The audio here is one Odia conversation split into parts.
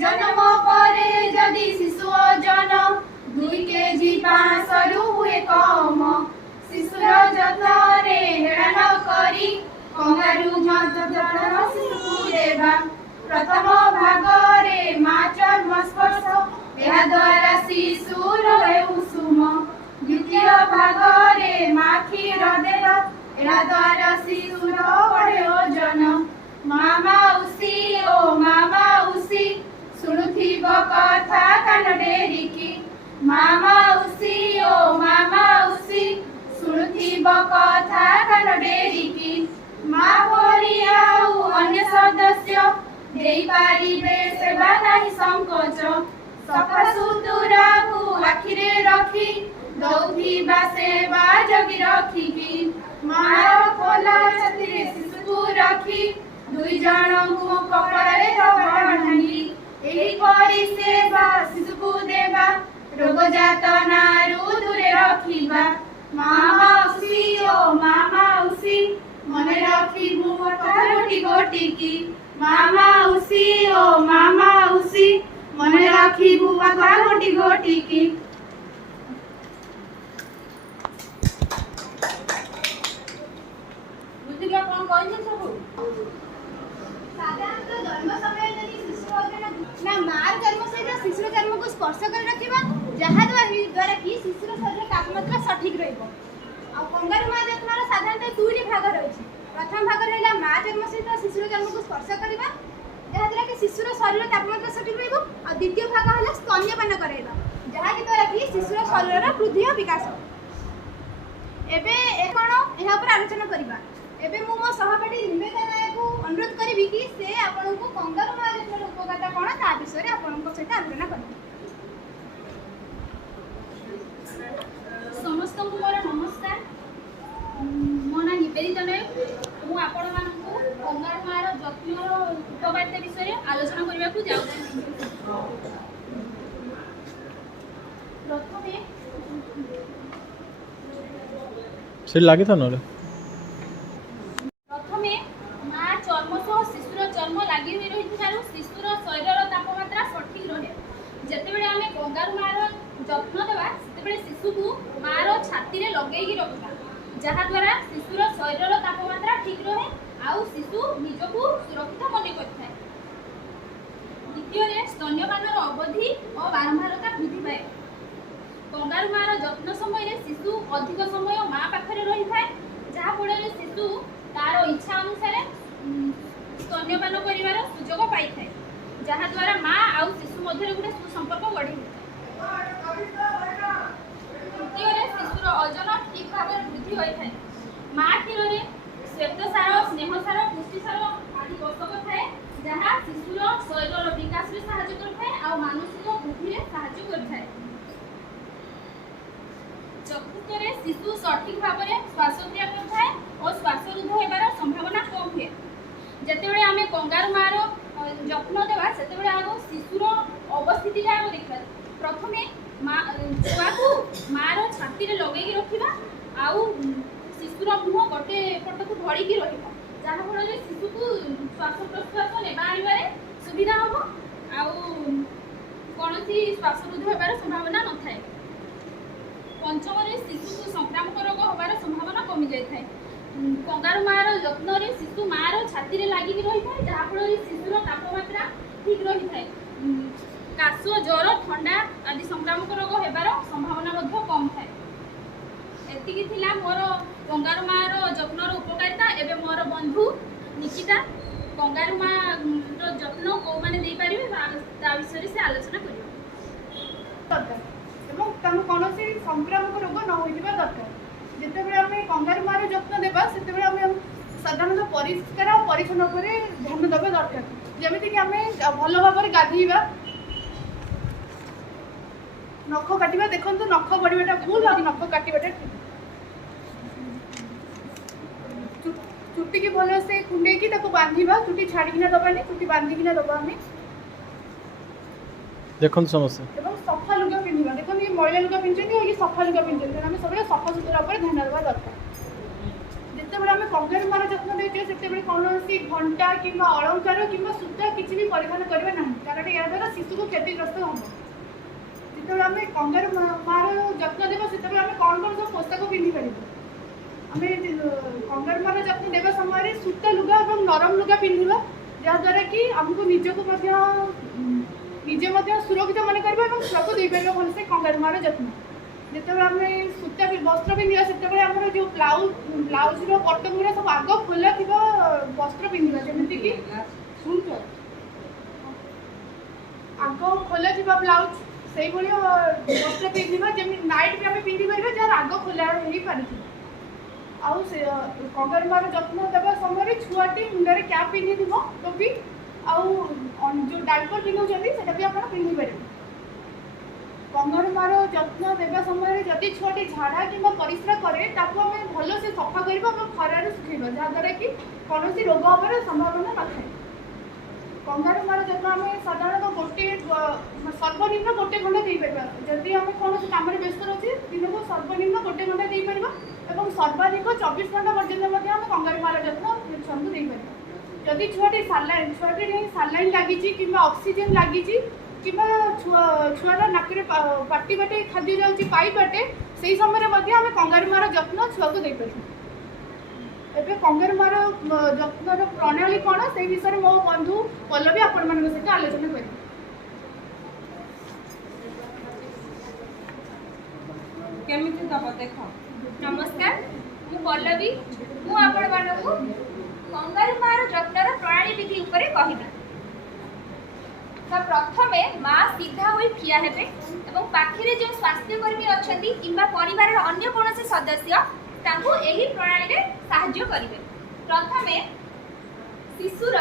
जन्म परे जदि शिशु ओजन 2 केजी 500 हुए कम शिशुर जतरे हेळन करी कंगारू जतन शिशुकु देवा प्रथम भागरे माँ चर्म स्पर्श यह द्वारा शिशुर उषुम द्वितीय भागरे माँ क्षीर देवा यह द्वारा शिशुर बढ़े ओजन मामा उसी ओ मामा उसी शुणुथिब कथा कान डेरिकी मामा उसी ओ मामा उसी शुणुथिब कथा कान डेरिकी माँ भरी आउ अन्य सदस्य देई पारिबे सेवा नाही संकोच सफा सुतुरा को आखिरे रखी दौथिबा सेवा जगी रखिकी मार खोला छातीरे शिशुकु रखी 2 जणଙ୍କୁ कपड़े बांधी एही परि सेवा शिशुकु देवा रोग जातनारू दूरे रखिबा मामा उसी ओ मामा उसी मने रखिबु गोटी गोटी की मामा उसी ओ मामा उसी मने रखिबु गोटी गोटी की। बुझिला कोन कहै सब साधारणतः जन्म समय यदि शिशु ओजन ना मार जन्म सहित शिशुर जन्म को स्पर्श कर रखिबा जहा द्वारा कि शिशुर शरीर तापमात्रा सठिक रहइबो आ कंगारू मां जन्मर साधारणतः 2 भाग रहिछि प्रथम भाग रहला मां जन्म सहित शिशुर जन्म को स्पर्श करबा जहा द्वारा कि शिशुर शरीर तापमात्रा सठिक रहइबो आ द्वितीय भाग हला स्तन्यपान कराइबा जहा कि द्वारा कि शिशुर शरीर वृद्धि और विकास एबे कोन एहा पर आलोचना करबा एबे मु मो सहपाठी निवेदा नायक को अनुरोध करिवि कि से आपन को कंगारू मां जन्मर उपकारिता कोन ता विषय रे आपन को सहित आलोचना करबा। समस्त को मोर नमस्कार मो ना निवेदिता नायक मु आपण मानकु कंगारू मां रो जत्न रो उपकारिता विषय रे आलोचना करबा को जाउछि। प्रथमे से लागे था न चर्म लगी हुई रही शिशुर शरीर तापमात्रा सठिक रहे जितेबले आम कंगारू माँ जत्न देवा से शिशु को माँ छाती में लगे रखा जहाद्वारा शिशुर शरीर तापमात्रा ठीक रहे आउ शिशु निजक सुरक्षित मन कर। द्वितीय स्तन्यपान अवधि और बारंबारता वृद्धि पाए कंगारू माँ जत्न समय शिशु अधिक समय माँ पाखे रही था जहाँफल शिशु तार इच्छा अनुसार स्तन्यपान कर सुजोग पाई थाए जहाद्वारा माँ आउ शिशु मध्य गोटे सुसंपर्क बढ़ी तृतीय शिशुर ओजन ठीक भाव वृद्धि होता है माँ क्षीर में श्वेतसार स्नेहसार पुष्टिसार आदि पोषक थाए जहाँ शिशुर शरीर विकास में साहाय्य करता है और मानसिक वृद्धि में साहाय्य करता है। चतुर्थ शिशु सठिक भाव में श्वासक्रिया करता है और श्वासरुद्ध होबार संभावना कम हुए जितेबले आम कंगारू माँ जत्न देवा से आग शिशुर अवस्थिति आम देखा प्रथमे छुआ को माँ छाती में लगे रखा आउ शिशुर मुह गोटे पट को ढलिकी रहा शिशु को श्वास प्रश्वास नेबा आने सुविधा हम कौन श्वासरुद्ध होबार संभावना न थाए। पंचम शिशु को संक्रामक रोग होबार संभावना कमी जाए कंगारू माँ जत्न शिशु माँ छाती में लगिक रही है जहाँफल शिशुर तापमात्रा ठीक रही है काश ज्वर ठंडा आदि संक्रामक रोग होबार संभावना कम थाए। एतिकी थिला मोर कंगारू माँ जत्न उपकारिता एवं मोर बंधु निकिता कंगारू माँ जत्न कौ मैंने दे पारे विषय से आलोचना कर कौन संक्रामक रोग न होइबा दरकार जितेबले आम कंगारू माँ जत्न देवा से साधारणतः परिष्कार और परिच्छन्न पर ध्यान देवा दरकार जमीक आम भल भाव गाधेबा नख काटा देखो नख बढ़ाटा भूल आ नख काटाटा ठीक चुटी की भल से कुंडे बांधा चुटी छाड़ीना दबानी चुटी बांधिकिना दबा देखो समस्या सफा लुगा पिंधा देखो ये मैला लुगा पिंधे ये सफा लुगा पिंधे आम सब सफा सुतरा पर ध्यान देवा दरकार ଯେତେବେଳେ ଆମେ କଙ୍ଗାରୁ ମାର ଯତ୍ନ ନେଉଛେ ସେତେବେଳେ କୌଣସି ଘଣ୍ଟା କିମ୍ବା ଅଳଙ୍କାର କିମ୍ବା ସୂତା କିଛି ବି ପରିଧାନ କରିବା ନାହିଁ, କାରଣ ଏହା ଦ୍ୱାରା ଶିଶୁକୁ କ୍ଷତିଗ୍ରସ୍ତ ହେବ। ଯେତେବେଳେ ଆମେ କଙ୍ଗାରୁ ମାର ଯତ୍ନ ଦେବା ସେତେବେଳେ ଆମେ କ'ଣ କ'ଣ ସବୁ ପୋଷାକ ପିନ୍ଧିପାରିବା? ଆମେ କଙ୍ଗାରୁ ମାର ଯତ୍ନ ନେବା ସମୟରେ ସୂତା ଲୁଗା ଏବଂ ନରମ ଲୁଗା ପିନ୍ଧିବା, ଯାହାଦ୍ୱାରା କି ଆମକୁ ନିଜେ ମଧ୍ୟ ସୁରକ୍ଷିତ ମନେ କରିବା ଏବଂ ଛୁଆକୁ ଦେଇପାରିବା ଭଲସେ କଙ୍ଗାରୁ ମାର ଯତ୍ନ। ଯେତେବେଳେ ଆମେ ସୂତା ବସ୍ତ୍ର ପିନ୍ଧିବା ସେତେବେଳେ ଆମର ଯେଉଁ ବ୍ଲାଉଜର ବଟନ୍ ଗୁଡ଼ା ସବୁ ଆଗ ଖୋଲା ଥିବା ବସ୍ତ୍ର ପିନ୍ଧିବା, ଯେମିତିକି ଆଗ ଖୋଲା ଥିବା ବ୍ଲାଉଜ ସେଇଭଳି ବସ୍ତ୍ର ପିନ୍ଧିବା, ଯେମିତି ନାଇଟ୍ ବି ଆମେ ପିନ୍ଧିପାରିବା ଯାହାର ଆଗ ଖୋଲା ହେଇପାରୁଥିବ। ଆଉ ସେ କଙ୍ଗାରୁ ମାର ଯତ୍ନ ଦେବା ସମୟରେ ଛୁଆଟି ମୁଣ୍ଡରେ କ୍ୟାପ୍ ପିନ୍ଧିଥିବ, ଟୋପି, ଆଉ ଯେଉଁ ଡାଇପର ପିନ୍ଧୁଛନ୍ତି ସେଟା ବି ଆପଣ ପିନ୍ଧିପାରିବେ। କଙ୍ଗାରୁ ମାର ଯତ୍ନ ଦେବା ସମୟରେ ଯଦି ଛୁଆଟି ଝାଡ଼ା କିମ୍ବା ପରିସ୍ରା କରେ ତାକୁ ଆମେ ଭଲସେ ସଫା କରିବା ଏବଂ ଖରାରେ ଶୁଖାଇବା, ଯାହାଦ୍ୱାରା କି କୌଣସି ରୋଗ ହେବାର ସମ୍ଭାବନା ନଥାଏ। କଙ୍ଗାରୁ ମାର ଯତ୍ନ ଆମେ ସାଧାରଣତଃ ସର୍ବନିମ୍ନ 1 ଘଣ୍ଟା ଦେଇପାରିବା। ଯଦି ଆମେ କୌଣସି କାମରେ ବ୍ୟସ୍ତ ରହୁଛେ ଦିନକୁ ସର୍ବନିମ୍ନ 1 ଘଣ୍ଟା ଦେଇପାରିବା ଏବଂ ସର୍ବାଧିକ 24 ଘଣ୍ଟା ପର୍ଯ୍ୟନ୍ତ ମଧ୍ୟ ଆମେ କଙ୍ଗାରୁ ମାର ଯତ୍ନ ଛୁଆଙ୍କୁ ଦେଇପାରିବା। ଯଦି ଛୁଆଟି ସାଲାଇନ୍ ଲାଗିଛି କିମ୍ବା ଅକ୍ସିଜେନ୍ ଲାଗିଛି କିମ୍ବା ଛୁଆର ନାକରେ ପାଟି ବାଟେ ଖାଦ୍ୟ ଯାଉଛି ପାଇପ୍ ବାଟେ, ସେହି ସମୟରେ ମଧ୍ୟ ଆମେ କଙ୍ଗାରୁ ମାର ଯତ୍ନ ଛୁଆକୁ ଦେଇପାରିବା। ଏବେ କଙ୍ଗାରୁ ମାର ଯତ୍ନର ପ୍ରଣାଳୀ କ'ଣ ସେଇ ବିଷୟରେ ମୋ ବନ୍ଧୁ ପଲ୍ଲବୀ ଆପଣମାନଙ୍କ ସହିତ ଆଲୋଚନା କରିବେ। କେମିତି ଦବ ଦେଖ। ନମସ୍କାର, ମୁଁ ପଲ୍ଲବୀ। ମୁଁ ଆପଣମାନଙ୍କୁ କଙ୍ଗାରୁ ମାର ଯତ୍ନର ପ୍ରଣାଳୀ ବିଧି ଉପରେ କହିବି। ତ ପ୍ରଥମେ ମା ସିଧା ହୋଇ ଠିଆ ହେବେ ଏବଂ ପାଖରେ ଯେଉଁ ସ୍ୱାସ୍ଥ୍ୟକର୍ମୀ ଅଛନ୍ତି କିମ୍ବା ପରିବାରର ଅନ୍ୟ କୌଣସି ସଦସ୍ୟ ତାଙ୍କୁ ଏହି ପ୍ରଣାଳୀରେ ସାହାଯ୍ୟ କରିବେ। ପ୍ରଥମେ ଶିଶୁର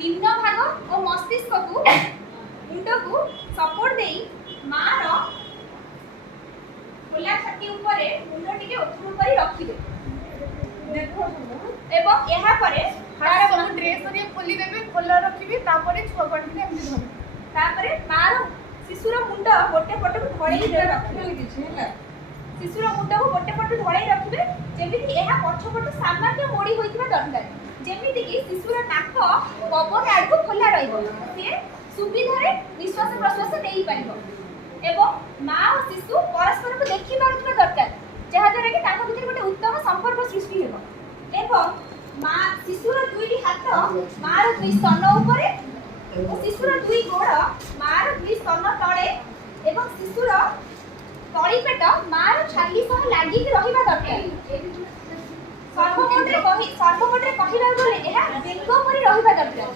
ନିମ୍ନ ଭାଗ ଓ ମସ୍ତିଷ୍କକୁ ମୁଣ୍ଡକୁ ସପୋର୍ଟ ଦେଇ ମାର ଖୋଲା ଛାତି ଉପରେ ମୁଣ୍ଡ ଟିକେ ଉତ୍ତୁଳ କରି ରଖିବେ ଏବଂ ଏହାପରେ ସବୁ ଡ୍ରେସ୍ ଖୋଲିଦେବେ, ଖୋଲା ରଖିବେ, ତାପରେ ଛୁଆ ପାଟିକି ଏମିତି ଧରିବେ। ତାପରେ ମାର ଶିଶୁର ମୁଣ୍ଡ ଗୋଟେ ପଟକୁ ଢଳେଇ ରଖିବେ। ଶିଶୁର ମୁଣ୍ଡକୁ ଗୋଟେ ପଟୁ ଢଳେଇ ରଖିବେ, ଯେମିତି ଏହା ପଛପଟୁ ସାମାନ୍ୟ ମୋଡ଼ି ହୋଇଥିବା ଦରକାର, ଯେମିତିକି ଶିଶୁର ନାକ ପବନ ଆଡ଼କୁ ଖୋଲା ରହିବ, ସିଏ ସୁବିଧାରେ ନିଶ୍ୱାସ ପ୍ରଶ୍ୱାସ ନେଇପାରିବ ଏବଂ ମା ଓ ଶିଶୁ ପରସ୍ପରକୁ ଦେଖିପାରୁଥିବା ଦରକାର, ଯାହାଦ୍ୱାରା କି ତାଙ୍କ ଭିତରେ ଗୋଟେ ଉତ୍ତମ ସମ୍ପର୍କ ସୃଷ୍ଟି ହେବ। ଏବଂ ଶିଶୁର 2ଟି ହାତ ମାର 2 ସ୍ତନ ଉପରେ ଓ ଶିଶୁର 2 ଗୋଡ଼ ମାର 2 ସ୍ତନ ତଳେ ଏବଂ ଶିଶୁର ତଳିପେଟ ମାର ଛାତି ସହ ଲାଗିକି ରହିବା ଦରକାର। ସର୍ବମୋଟରେ କହିବାକୁ ଗଲେ ଏହା ବେଙ୍ଗ ପରି ରହିବା ଦରକାର।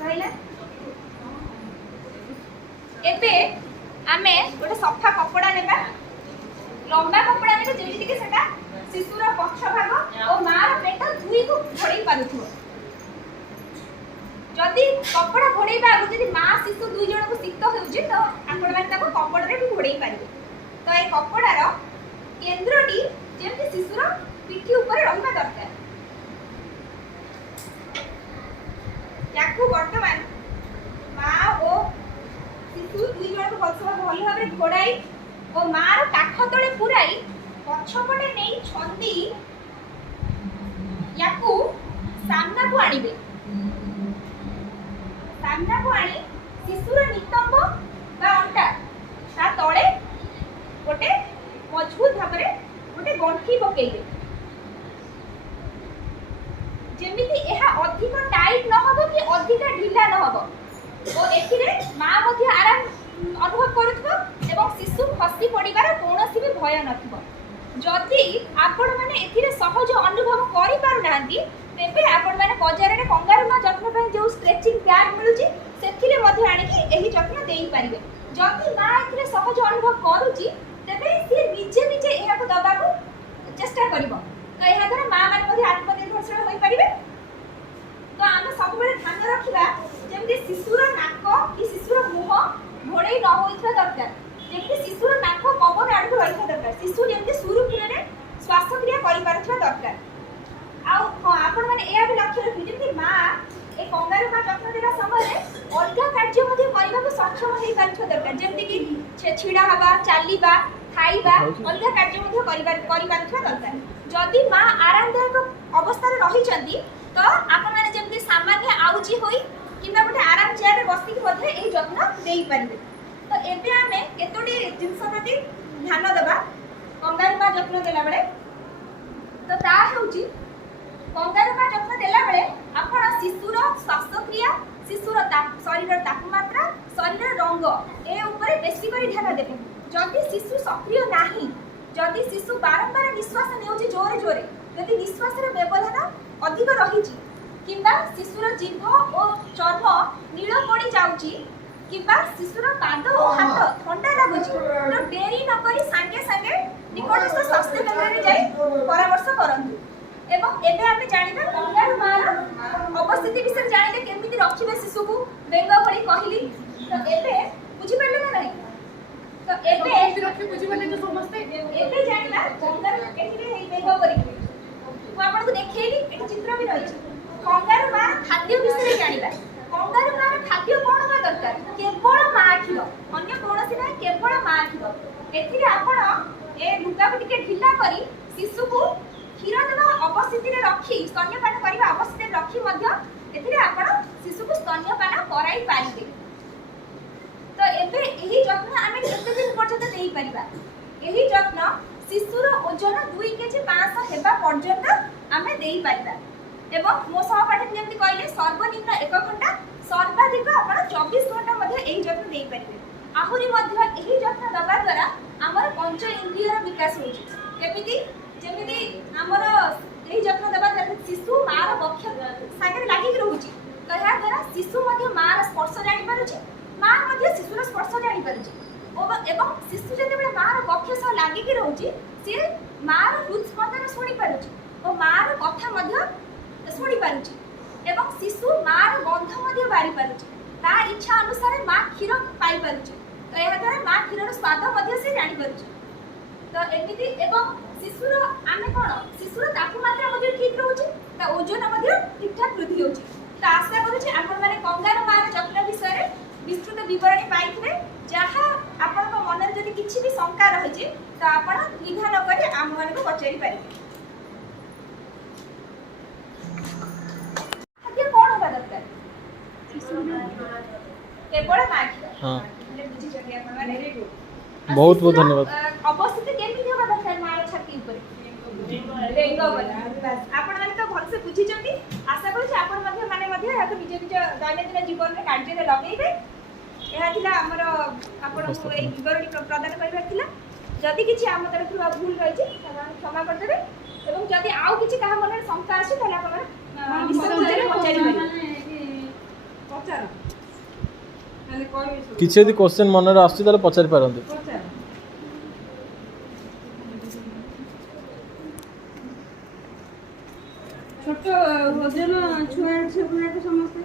ରହିଲା। ଏବେ ଆମେ ଗୋଟେ ସଫା କପଡ଼ା ନେବା, ଲମ୍ବା କପଡ଼ା ନେବା, ଯେମିତିକି ସେଟା ଶିଶୁର ପଛ ଭାଗ ଓ ମାର ପେଟ 2କୁ ଘୋଡ଼େଇ ପାରୁଥିବ। ଯଦି କପଡ଼ା ଘୋଡ଼େଇବା ଆଗରୁ ଯଦି ମା ଶିଶୁ 2 ଜଣଙ୍କୁ ଶୀତ ହେଉଛି ତ ଆପଣମାନେ ତାକୁ କପଡ଼ାରେ ବି ଘୋଡ଼େଇ ପାରିବେ। ତ ଏ କପଡ଼ାର କେନ୍ଦ୍ରଟି ଯେମିତି ଶିଶୁର ପିଠି ଉପରେ ରହିବା ଦରକାର। ୟାକୁ ବର୍ତ୍ତମାନ ମା ଓ ଶିଶୁ 2 ଜଣଙ୍କୁ ଭଲ ଭାବରେ ଘୋଡ଼ାଇ ଓ ମାର କାଖ ତଳେ ପୁରାଇ ପଛପଟେ ନେଇ ଛନ୍ଦି ୟାକୁ ସାମ୍ନାକୁ ଆଣିବେ। ସାମ୍ନାକୁ ଆଣି ଶିଶୁର ନିତମ୍ବ ବା ଅଣ୍ଟା ତା ତଳେ ଗୋଟେ ମଜବୁତ ଭାବରେ ଗୋଟେ ଗଣ୍ଠି ପକେଇବେ, ଯେମିତି ଏହା ଅଧିକ ଟାଇଟ୍ ନ ହେବ କି ଅଧିକ ଢିଲା ନ ହେବ ଓ ଏଥିରେ ମା ମଧ୍ୟ ଆରାମ ଅନୁଭବ କରୁଥିବ ଏବଂ ଶିଶୁ ଖସି ପଡ଼ିବାର କୌଣସି ବି ଭୟ ନଥିବ। ଯଦି ଆପଣମାନେ ଏଥିରେ ସହଜ ଅନୁଭବ କରିପାରୁନାହାନ୍ତି ତେବେ ଆପଣମାନେ ବଜାରରେ କଙ୍ଗାରୁ ମା ଯତ୍ନ ପାଇଁ ଯେଉଁ ଷ୍ଟ୍ରେଚିଂ ପ୍ୟାଡ୍ ମିଳୁଛି ସେଥିରେ ମଧ୍ୟ ଆଣିକି ଏହି ଯତ୍ନ ଦେଇପାରିବେ। ଯଦି ମା ଏଥିରେ ସହଜ ଅନୁଭବ କରୁଛି ତେବେ ସିଏ ନିଜେ ଏହାକୁ ଦେବାକୁ ଚେଷ୍ଟା କରିବ, ତ ଏହାଦ୍ୱାରା ମା ମାନେ ମଧ୍ୟ ଆତ୍ମନିର୍ଭରଶୀଳ ହୋଇପାରିବେ। ତ ଆମେ ସବୁବେଳେ ଧ୍ୟାନ ରଖିବା ଯେମିତି ଶିଶୁର ନାକ କି ଶିଶୁର ମୁହଁ ଘୋଡ଼େଇ ନ ହୋଇଥିବା ଦରକାର, ଯେମିତି ଶିଶୁର ନାକ ପବନ ଆଡ଼କୁ ରହିଥିବା ଦରକାର, ଶିଶୁ ଯେମିତି ସୁରୁଖୁରୁରେ ଶ୍ୱାସକ୍ରିୟା କରିପାରୁଥିବା ଦରକାର। ଆଉ ଆପଣମାନେ ଏହା ବି ଲକ୍ଷ୍ୟ ରଖିବେ ଯେମିତି ମା ଏ କଙ୍ଗାରୁ ମା ଯତ୍ନ ଦେବା ସମୟରେ ଅଲଗା କାର୍ଯ୍ୟ ମଧ୍ୟ କରିବାକୁ ସକ୍ଷମ ହେଇପାରୁଥିବା ଦରକାର, ଯେମିତିକି ଛିଡ଼ା ହେବା, ଚାଲିବା, ଖାଇବା ଅନ୍ୟ କାର୍ଯ୍ୟ ମଧ୍ୟ କରିପାରୁଥିବା ଦରକାର। ଯଦି ମା ଆରାମଦାୟକ ଅବସ୍ଥାରେ ରହିଛନ୍ତି ତ ଆପଣମାନେ ଯେମିତି ସାମାନ୍ୟ ଆଉଜି ହୋଇ କିମ୍ବା ଗୋଟେ ଆରାମ ଚେୟାରରେ ବସିକି ମଧ୍ୟ ଏହି ଯତ୍ନ ଦେଇପାରିବେ। ତ ଏବେ ଆମେ କେତୋଟି ଜିନିଷ ପ୍ରତି ଧ୍ୟାନ ଦେବା କଙ୍ଗାରୁ ମା ଯତ୍ନ ଦେଲା ବେଳେ। ତ ତା ହେଉଛି କଙ୍ଗାରୁ ମା ଯତ୍ନ ଦେଲା ବେଳେ ଆପଣ ଶିଶୁର ଶ୍ୱାସକ୍ରିୟା, ଶିଶୁର ଶରୀରର ତାପମାତ୍ରା, ଶରୀରର ରଙ୍ଗ ଏ ଉପରେ ବେଶୀ କରି ଧ୍ୟାନ ଦେବେ। ଯଦି ଶିଶୁ ସକ୍ରିୟ ନାହିଁ, ଯଦି ଶିଶୁ ବାରମ୍ବାର ନିଶ୍ୱାସ ନେଉଛି ଜୋରେ ଜୋରେ, ଯଦି ନିଶ୍ୱାସର ବ୍ୟବଧାନ ଅଧିକ ରହିଛି କିମ୍ବା ଶିଶୁର ଜିଭ ଓ ଚର୍ମ ନୀଳ ପଡ଼ି ଯାଉଛି କିମ୍ବା ଶିଶୁର ପାଦ ଓ ହାତ ଥଣ୍ଡା ଲାଗୁଛି, ତ ଡେରି ନ କରି ସାଙ୍ଗେ ସାଙ୍ଗେ ନିକଟସ୍ଥ ସ୍ୱାସ୍ଥ୍ୟ କେନ୍ଦ୍ରରେ ଯାଇ ପରାମର୍ଶ କରନ୍ତୁ। ଏବଂ ଏବେ ଆମେ ଜାଣିବା କଙ୍ଗାରୁ ମାର ଅବସ୍ଥିତି ବିଷୟରେ ଜାଣିଲେ କେମିତି ରଖିବେ ଶିଶୁକୁ, ବେଙ୍ଗ ଭଳି କହିଲି। ତ ଏବେ ବୁଝିପାରିଲେ ନା ନାହିଁ? ତ ଏବେ ଏବେ ଜାଣିବା କଙ୍ଗାରୁ ଏଠି ହେଇ ବେଙ୍ଗ କରିକି ମୁଁ ଆପଣଙ୍କୁ ଦେଖେଇଲି, ଏଠି ଚିତ୍ର ବି ରହିଛି। କଙ୍ଗାରୁ ମା ଖାଦ୍ୟ ବିଷୟରେ ଜାଣିବା। କଙ୍ଗାରୁ ମାର ଖାଦ୍ୟ କ'ଣ ହେବା ଦରକାର? କେବଳ ମା କ୍ଷୀର, ଅନ୍ୟ କୌଣସି ନାହିଁ, କେବଳ ମା କ୍ଷୀର। ଏଥିରେ ଆପଣ ଏ ଲୁଗାକୁ ଟିକେ ଢିଲା କରି ଶିଶୁକୁ କ୍ଷୀର ଦେବା ଅବସ୍ଥିତିରେ ରଖି, ସ୍ତନ୍ୟପାନ କରିବା ଅବସ୍ଥିତିରେ ରଖି ମଧ୍ୟ ଏଥିରେ ଆପଣ ଶିଶୁକୁ ସ୍ତନ୍ୟପାନ କରାଇ ପାରିବେ। ତ ଏବେ ଏହି ଯତ୍ନ ଆମେ କେତେ ଦିନ ପର୍ଯ୍ୟନ୍ତ ଦେଇପାରିବା? ଏହି ଯତ୍ନ ଶିଶୁର ଓଜନ 2 କେଜି 500 ହେବା ପର୍ଯ୍ୟନ୍ତ ଆମେ ଦେଇପାରିବା। ଏବଂ ମୋ ସହପାଠୀ ଯେମିତି କହିଲେ ସର୍ବନିମ୍ନ 1 ଘଣ୍ଟା, ସର୍ବାଧିକ ଆପଣ 24 ଘଣ୍ଟା ମଧ୍ୟ ଏହି ଯତ୍ନ ଦେଇପାରିବେ। ଆହୁରି ମଧ୍ୟ ଏହି ଯତ୍ନ ଦେବା ଦ୍ୱାରା ଆମର ପଞ୍ଚ ଇନ୍ଦ୍ରିୟର ବିକାଶ ହେଉଛି। କେମିତି? ଯେମିତି ଆମର ଏହି ଯତ୍ନ ଦେବା ଦ୍ୱାରା ଶିଶୁ ମାର ବକ୍ଷ ସାଙ୍ଗରେ ଲାଗିକି ରହୁଛି, ତ ଏହା ଦ୍ୱାରା ଶିଶୁ ମଧ୍ୟ ମାର ସ୍ପର୍ଶ ଜାଣିପାରୁଛି, ମା ମଧ୍ୟ ଶିଶୁର ସ୍ପର୍ଶ ଜାଣିପାରୁଛି। ଏବଂ ଶିଶୁ ଯେତେବେଳେ ମାର ବକ୍ଷ ସହ ଲାଗିକି ରହୁଛି, ସିଏ ମାର ହୃଦସ୍ପନ୍ଦନ ଶୁଣିପାରୁଛି ଓ ମାର କଥା ମଧ୍ୟ ଶୁଣିପାରୁଛି ଏବଂ ଶିଶୁ ମାର ଗନ୍ଧ ମଧ୍ୟ ବାରିପାରୁଛି। ତା ଇଚ୍ଛା ଅନୁସାରେ ମା କ୍ଷୀର ପାଇପାରୁଛି। ତ ଏହା ଦ୍ୱାରା ମା କ୍ଷୀରର ସ୍ୱାଦ ମଧ୍ୟ ସେ ଜାଣିପାରୁଛି। ତ ଏମିତି ଏବଂ ଶିଶୁର ଆମେ କ'ଣ ଶିଶୁର ତାପମାତ୍ରା ମଧ୍ୟ ଠିକ୍ ରହୁଛି, ତା ଓଜନ ମଧ୍ୟ ଠିକ୍ଠାକ୍ ବୃଦ୍ଧି ହେଉଛି। ତ ଆଶା କରୁଛି ଆପଣମାନେ କଙ୍ଗାରୁ ମାର ଯତ୍ନ ବିଷୟରେ ବିସ୍ତୃତ ବିବରଣୀ ପାଇଥିବେ। ଯାହା ଆପଣଙ୍କ ମନରେ ଯଦି କିଛି ବି ଶଙ୍କା ରହିଛି ତ ଆପଣ ଦ୍ୱିଧା ନ କରି ଆମମାନଙ୍କୁ ପଚାରି ପାରିବେ। ଖାଦ୍ୟ କ'ଣ ହେବା ଦରକାର? କେବଳ ମା କ୍ଷୀର। ହଁ, ବୁଝିଛନ୍ତି ଆପଣମାନେ? ବହୁତ ବହୁତ ଧନ୍ୟବାଦ। ଅବସ୍ଥିତି କେମିତି ହେବା ଦରକାର ମାର ଛାତି ଉପରେ? ବେଙ୍ଗ ଭଳି। ଆପଣମାନେ ତ ଭଲସେ ବୁଝିଛନ୍ତି। ଆଶା କରୁଛି ଆପଣ ମଧ୍ୟ ଏହାକୁ ନିଜ ନିଜ ଦୈନନ୍ଦିନ ଜୀବନରେ କାର୍ଯ୍ୟରେ ଲଗେଇବେ। ଏହା ଥିଲା ଆମର ଆପଣଙ୍କୁ ଏଇ ବିବରଣୀ ପ୍ରଦାନ କରିବାର ଥିଲା। ଯଦି କିଛି ଆମ ତରଫରୁ ଭୁଲ ରହିଛି ତାହେଲେ ଆମେ କ୍ଷମା କରିଦେବେ ଏବଂ ଯଦି ଆଉ କିଛି କାହା ମନରେ ଶଙ୍କା ଅଛି ତାହେଲେ ଆପଣମାନେ ନିଶ୍ଚିତ ପଚାରିପାରିବେ। ପଚାର ମାନେ କହିବେ ସବୁ। କିଛି ଯଦି କ୍ୱେଶ୍ଚନ୍ ମନରେ ଆସୁଛି ତାହେଲେ ପଚାରି ପାରନ୍ତି। ପଚାର। ଛୋଟ ଓଜନ ଛୁଆ ସବୁ ସମସ୍ତେ